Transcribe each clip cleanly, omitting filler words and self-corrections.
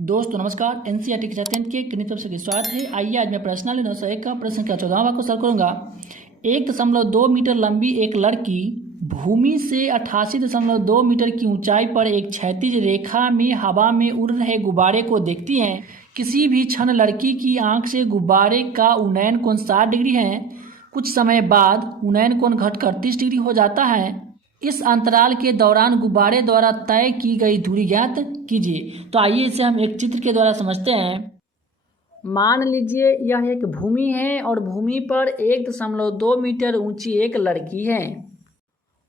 दोस्तों नमस्कार। एनसीईआरटी के छात्र के गणित पर सबका स्वागत है। आइए आज मैं प्रश्न नंबर 901 का प्रश्न का 14वां को सॉल्व करूंगा। 1.2 मीटर लंबी एक लड़की भूमि से 88.2 मीटर की ऊंचाई पर एक क्षैतिज रेखा में हवा में उड़ रहे गुब्बारे को देखती है। किसी भी क्षण लड़की की आंख से गुब्बारे का उन्नयन कोण 60 डिग्री है। कुछ समय बाद उन्नयन कोण घटकर 30 डिग्री हो जाता है। इस अंतराल के दौरान गुब्बारे द्वारा तय की गई दूरी ज्ञात कीजिए। तो आइए इसे हम एक चित्र के द्वारा समझते हैं। मान लीजिए यह एक भूमि है और भूमि पर 1.2 मीटर ऊंची एक लड़की है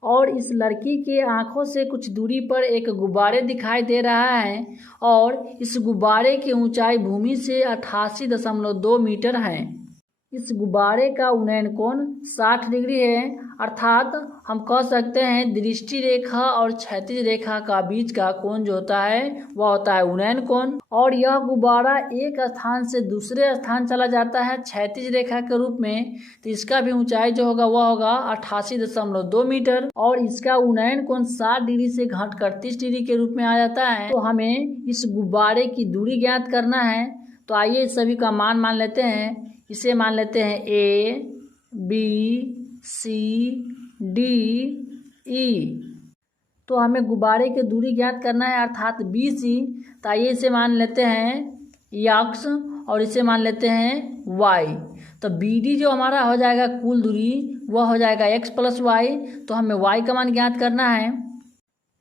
और इस लड़की के आंखों से कुछ दूरी पर एक गुब्बारे दिखाई दे रहा है और इस गुब्बारे की ऊंचाई भूमि से 88.2 मीटर है। इस गुब्बारे का उन्नयन कोण 60 डिग्री है, अर्थात हम कह सकते हैं दृष्टि रेखा और क्षैतिज रेखा का बीच का कोण जो होता है वह होता है उन्नयन कोण। और यह गुब्बारा एक स्थान से दूसरे स्थान चला जाता है क्षैतिज रेखा के रूप में, तो इसका भी ऊंचाई जो होगा वह होगा 88.2 मीटर और इसका उन्नयन कोण 60 डिग्री से घटकर 30 डिग्री के रूप में आ जाता है। तो हमें इस गुब्बारे की दूरी ज्ञात करना है। तो आइए सभी का मान लेते हैं। इसे मान लेते हैं A, B, C, D, E। तो हमें गुब्बारे की दूरी ज्ञात करना है अर्थात BC। तो आइए इसे मान लेते हैं X और इसे मान लेते हैं Y। तो BD जो हमारा हो जाएगा कुल दूरी वह हो जाएगा X + Y। तो हमें Y का मान ज्ञात करना है।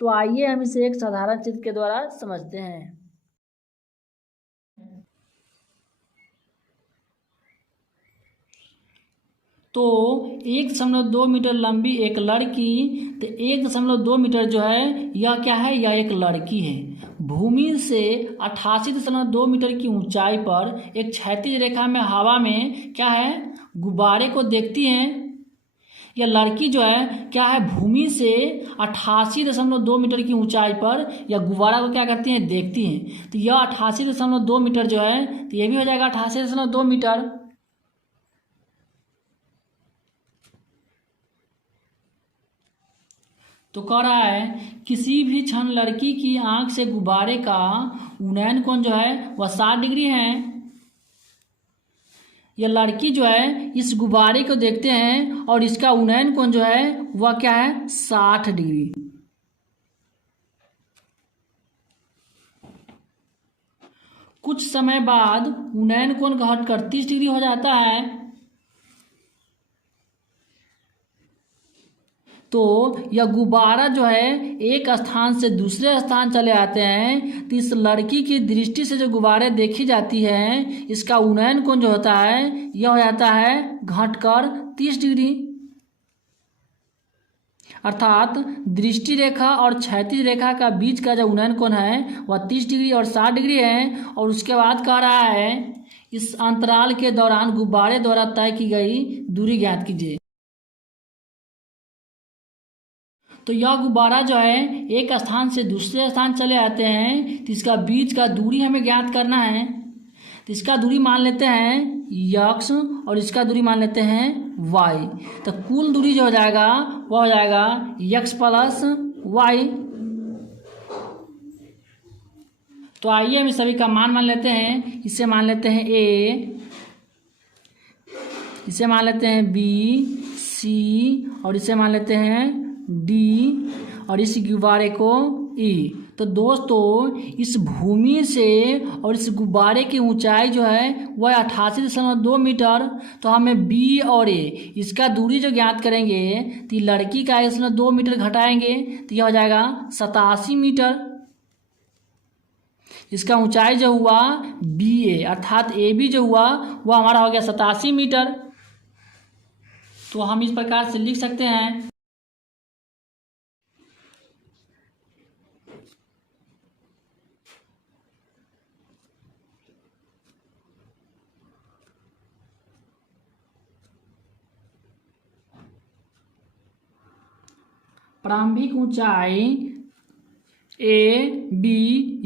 तो आइए हम इसे एक साधारण चित्र के द्वारा समझते हैं। तो 1.2 मीटर लंबी एक लड़की, तो 1.2 मीटर जो है यह क्या है, यह एक लड़की है। भूमि से 88.2 मीटर की ऊंचाई पर एक क्षैतिज रेखा में हवा में क्या है, गुब्बारे को देखती है। यह लड़की जो है क्या है, भूमि से 88.2 मीटर की ऊंचाई पर यह गुब्बारा को क्या करती है, देखती हैं। तो यह 88.2 मीटर जो है, तो यह भी हो जाएगा 88.2 मीटर। तो कह रहा है किसी भी क्षण लड़की की आंख से गुब्बारे का उन्नयन कोण जो है वह 60 डिग्री है। यह लड़की जो है इस गुब्बारे को देखते हैं और इसका उन्नयन कोण जो है वह क्या है, 60 डिग्री। कुछ समय बाद उन्नयन कोण घटकर 30 डिग्री हो जाता है। तो यह गुब्बारा जो है एक स्थान से दूसरे स्थान चले आते हैं। तो इस लड़की की दृष्टि से जो गुब्बारे देखी जाती है इसका उन्नयन कोण जो होता है यह हो जाता है घटकर 30 डिग्री, अर्थात दृष्टि रेखा और क्षैतिज रेखा का बीच का जो उन्नयन कोण है वह 30 डिग्री और 60 डिग्री है। और उसके बाद कह रहा है इस अंतराल के दौरान गुब्बारे द्वारा तय की गई दूरी ज्ञात कीजिए। तो यह गुब्बारा जो है एक स्थान से दूसरे स्थान चले आते हैं, तो इसका बीच का दूरी हमें ज्ञात करना है। तो इसका दूरी मान लेते हैं X और इसका दूरी मान लेते हैं Y। तो कुल दूरी जो हो जाएगा वह हो जाएगा X + Y। तो आइए हम सभी का मान लेते हैं। इसे मान लेते हैं A, इसे मान लेते हैं B, C और इसे मान लेते हैं D और इस गुब्बारे को E। तो दोस्तों इस भूमि से और इस गुब्बारे की ऊंचाई जो है वह 88.2 मीटर। तो हमें B और A इसका दूरी जो ज्ञात करेंगे तो लड़की का 1.2 मीटर घटाएंगे तो यह हो जाएगा 87 मीटर। इसका ऊंचाई जो हुआ BA अर्थात AB जो हुआ वह हमारा हो गया 87 मीटर। तो हम इस प्रकार से लिख सकते हैं। प्रारंभिक ऊंचाई A, B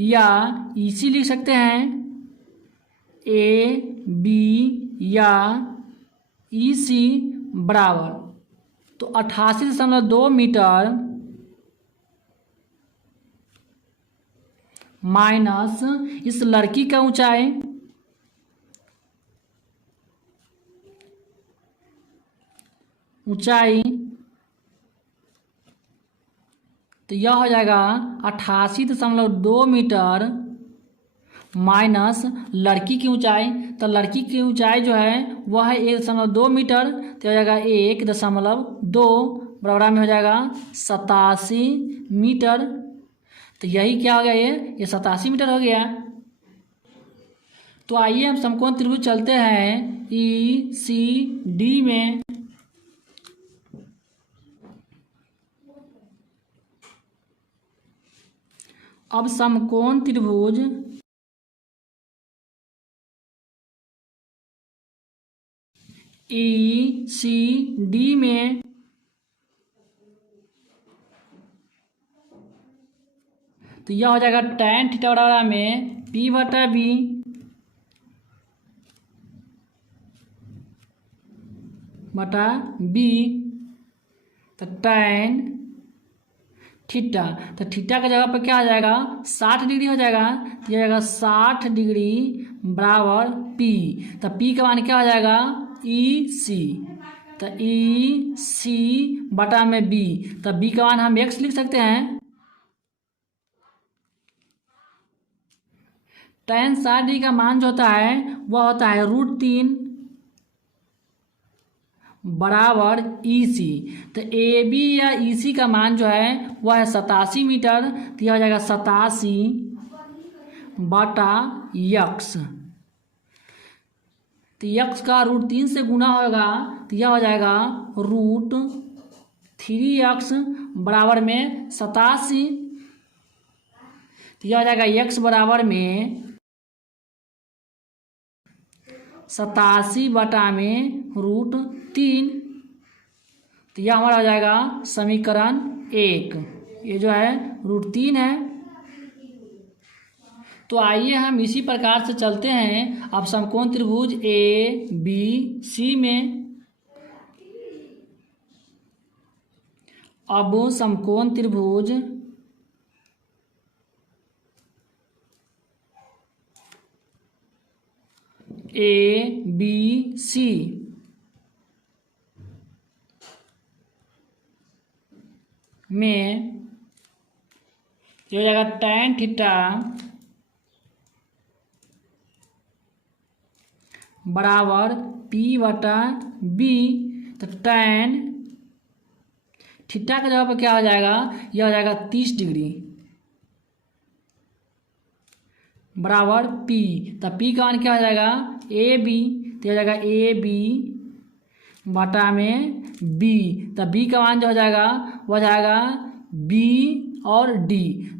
या EC लिख सकते हैं। A, B या EC बराबर तो 88.2 मीटर माइनस इस लड़की का ऊंचाई तो यह हो जाएगा 88.2 मीटर माइनस लड़की की ऊंचाई। तो लड़की की ऊंचाई जो है वह है 1.2 मीटर, तो हो जाएगा 1.2 बराबर में हो जाएगा 87 मीटर। तो यही क्या हो गया, ये 87 मीटर हो गया। तो आइए हम समकोण त्रिभुज चलते हैं ई सी डी में। अब समकोण त्रिभुज ई सी डी में तो यह हो जाएगा tan थीटा बराबर में P बटा B बटा B। तो tan थीटा, तो थीटा का जगह पर क्या आ जाएगा 60 डिग्री हो जाएगा, तो यह जाएगा 60 डिग्री बराबर P। तो P का मान क्या हो जाएगा EC, तो EC बटा में B। तो B का मान हम x लिख सकते हैं। tan 60 डिग्री का मान जो होता है वह होता है √3 बराबर EC। तो AB या EC का मान जो है वह है 87 मीटर, तो यह हो जाएगा 87 बटा x। तो x का √3 से गुना होगा, तो यह हो जाएगा √3x बराबर में 87। तो यह हो जाएगा x बराबर में 87 बटा में √3। तो यह हमारा हो जाएगा समीकरण 1, ये जो है √3 है। तो आइए हम इसी प्रकार से चलते हैं अब समकोण त्रिभुज ए बी सी में। अब समकोण त्रिभुज ए बी सी में जो हो जाएगा tan थीटा बराबर P बटा B। तो tan थीटा का जगह पर क्या हो जाएगा, यह हो जाएगा 30 डिग्री बराबर P। तो P का मान क्या हो जाएगा AB, तो हो जाएगा AB बटा में B। तो B का मान जो हो जाएगा वह जाएगा B और D।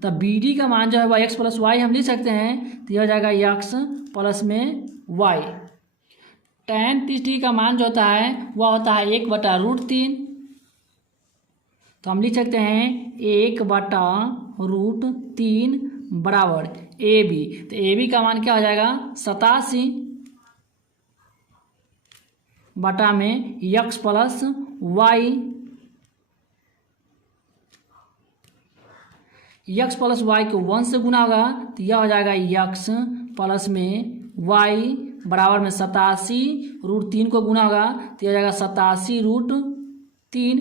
तो BD का मान जो है वह x प्लस वाई हम लिख सकते हैं, तो यह हो जाएगा x प्लस में y। tan 30 डिग्री का मान जो होता है वह होता है 1 बटा √3, तो हम लिख सकते हैं 1 बटा √3 बराबर AB। तो AB का मान क्या हो जाएगा 87 बटा में x plus y. x plus y को 1 से गुना होगा, तो यह हो जाएगा x प्लस में y बराबर में 87 √3 को गुना होगा, तो यह हो जाएगा 87 √3।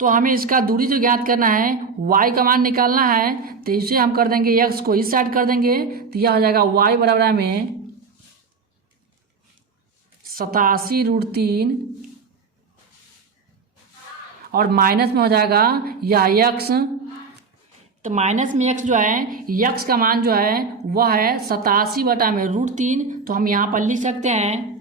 तो हमें इसका दूरी जो ज्ञात करना है y का मान निकालना है, तो इसे हम कर देंगे x को इस साइड कर देंगे, तो यह हो जाएगा y बराबर में 87 √3 और माइनस में हो जाएगा यह x। तो माइनस में x जो है x का मान जो है वह है 87 बटा में √3। तो हम यहाँ पर लिख सकते हैं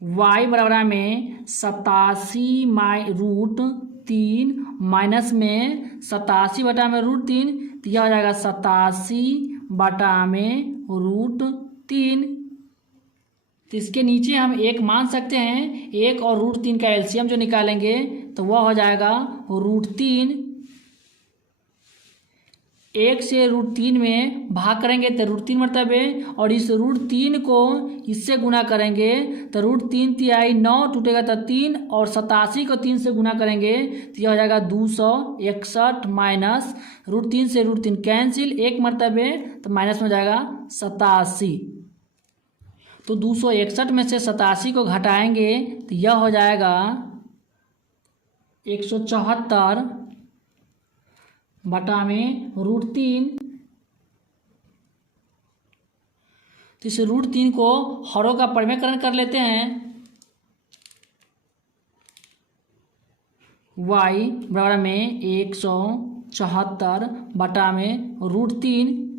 y बराबर में 87 √3 माइनस में 87 बटा में √3, तो यह हो जाएगा 87 बटा में √3। तो इसके नीचे हम 1 मान सकते हैं, 1 और √3 का एलसीएम जो निकालेंगे तो वह हो जाएगा √3। 1 से √3 में भाग करेंगे तो √3 मरतबे, और इस √3 को इससे गुना करेंगे तो √3 तिहाई 9 टूटेगा तो 3, और 87 को 3 से गुना करेंगे तो यह हो जाएगा 261 माइनस √3 से √3 कैंसिल, 1 मरतबे तो माइनस में हो जाएगा 87। तो 261 में से 87 को घटाएंगे तो यह हो जाएगा 174 बटा में √3। तो इस √3 को हरों का परिमेयकरण कर लेते हैं। y बराबर में 174 बटा में √3